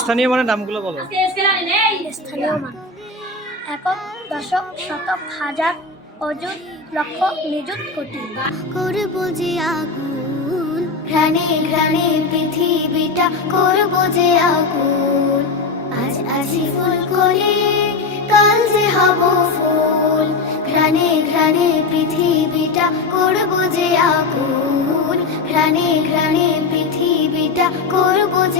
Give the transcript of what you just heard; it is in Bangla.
স্থানীয় মানের নামগুলো বলো। স্থানীয় মান: একক, দশক, শতক, হাজার, অযুত, লক্ষ, নিযুত, কোটি। করব যে আগুন, ঘ্রাণে ঘ্রাণে পৃথিবীটা করব যে আগুন। আজ আছি ফুল করে, কাল যে হব ফুল। ঘ্রাণে ঘ্রাণে পৃথিবীটা করব যে আগুন, ঘ্রাণে ঘ্রাণে পৃথিবীটা করব যে